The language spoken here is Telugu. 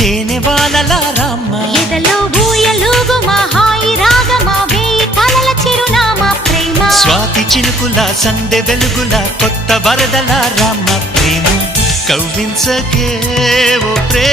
తేనె వానల రామ్మ ఎదలో ఊయలూగుమా హాయి రాగమా వేయి కలల చిరునామా ప్రేమ స్వాతి చినుకుల సందె వెలుగుల కొత్త వరదల రామ్మ ప్రేమ కవ్వించకే ఓ ప్రేమ